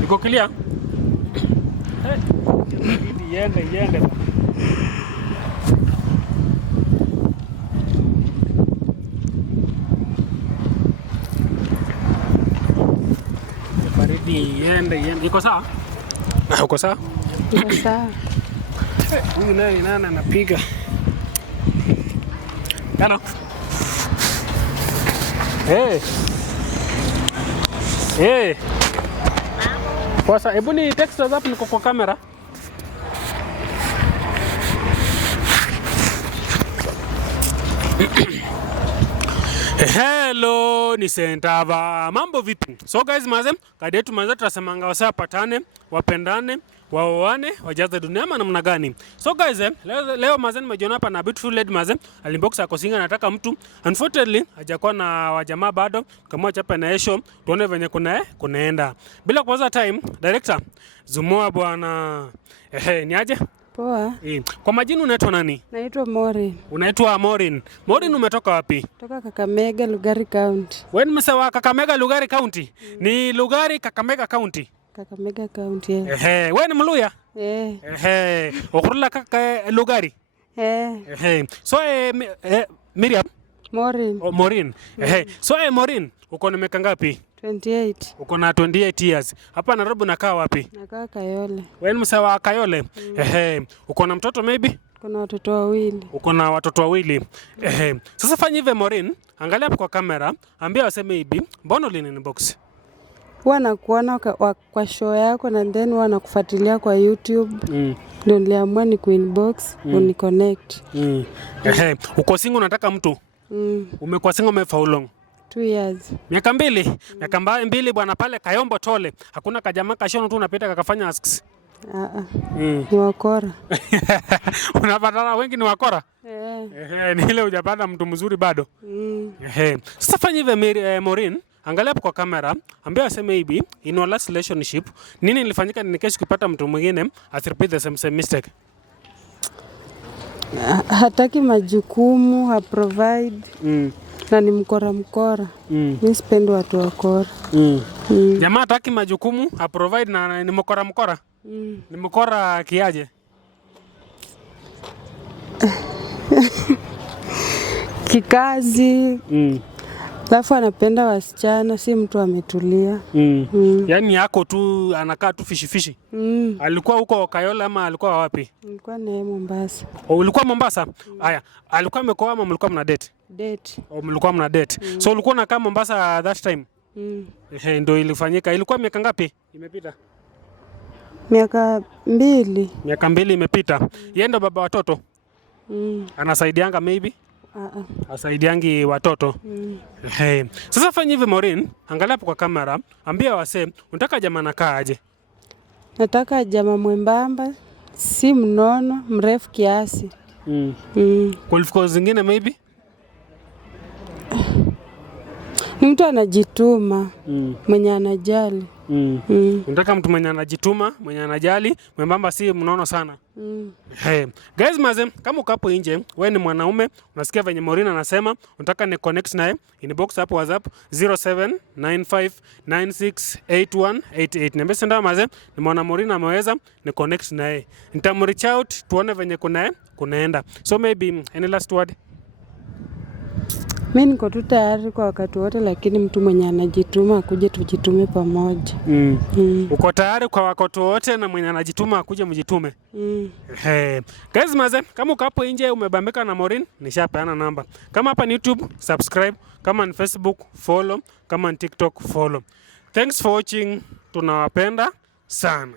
Niko clear? Yende. Baridi yende. Iko sawa? Uko sawa? Iko sawa. Huyu nani anapiga? Kana. Sasa hebu ni text WhatsApp, niko kwa kamera. Hello, ni Sentava. Mambo vipi? So guys, kadi yetu tunasemanga wasa patane, wapendane, waoane, wajaze dunia ama namna gani? So guys, leo nimejiona hapa na beautiful lady alinbox akosinga anataka mtu. Unfortunately, hajakuwa na wajamaa bado. Kama chapa na esho, tuone venye kunaenda. Bila kuwaza time, director, zumua bwana. Ni aje? Poa. Kwa majina unaitwa nani? Naitwa Morin. Unaitwa Morin. Morin, umetoka wapi? Toka Kakamega, Lugari County. Wewe ni msewa Kakamega, Lugari County? Ni Lugari, Kakamega County? Kakamega County. Wewe ni Mluya? Okurula kaka Lugari? So Miriam? Morin. Morin. So Morin, uko na miaka ngapi? 28. Uko na 28 years. Hapa Nairobi unakaa wapi? Nakaa Kayole. Wewe ni msewa Kayole? Uko na mtoto maybe? Kuna watoto wawili. Uko na watoto wawili. Sasa fanya hivi Morin, angalia hapo kwa kamera, ambia waseme hivi, mbona uliniinbox? Huwa nakuona kwa show yako na then huwa nakufuatilia kwa YouTube. Ndio niliamua ni kuinbox, uniconnect. Uko single unataka mtu? Umekuwa single how long? 2 years. Miaka mbili? Miaka mbili bwana pale Kayombo Tole. Hakuna kajamaa kashono tu unapita kakafanya asks. Ni wakora. Unapata wengi ni wakora? Ni ile hujapata mtu mzuri bado. Sasa fanya hivi Morin, angalia hapo kwa kamera, ambia waseme hivi, in our last relationship, nini nilifanyika ni kesho kupata mtu mwingine repeat the same mistake? Hataki majukumu, ha-provide. Na ni mkora. Mimi sipendi watu wakora. Jamaa hataki majukumu, ha-provide na ni mkora. Ni mkora kiaje? Kikazi. Alafu anapenda wasichana, si mtu ametulia. Yaani yako tu anakaa tu fishi. Alikuwa huko Kayole ama alikuwa wapi? Alikuwa na Mombasa. Ulikuwa Mombasa? Haya, alikuwa amekoa ama mlikuwa mna date? Date. Mlikuwa mna date. So ulikuwa unakaa Mombasa that time? Ndio ilifanyika. Ilikuwa miaka ngapi imepita? Miaka 2. Miaka 2 imepita. Yeye ndo baba watoto? Anasaidianga maybe? Asaidiangi watoto. Sasa fanya hivi Morin, angalia hapo kwa kamera, ambia wase, unataka jamaa nakaa aje? Nataka jamaa mwembamba, si mnono, mrefu kiasi. Qualifications zingine maybe? Ni mtu anajituma, mwenye anajali. Unataka mtu mwenye anajituma, mwenye anajali, mwembamba si mnono sana. Guys kama uko hapo nje, wewe ni mwanaume, unasikia venye Morin anasema, unataka ni connect naye, inbox hapo WhatsApp 0795968188. Niambie senda ni mwana Morin ameweza ni connect naye. Nitamreach out tuone venye kunaenda. So maybe any last word? Mimi niko tu tayari kwa wakati wote, lakini mtu mwenye anajituma akuje tujitume pamoja. Uko tayari kwa wakati wote na mwenye anajituma akuje mjitume? Guys kama uko hapo nje umebambika na Morin, nishapeana namba. Kama hapa ni YouTube, subscribe. Kama ni Facebook, follow. Kama ni TikTok, follow. Thanks for watching. Tunawapenda sana.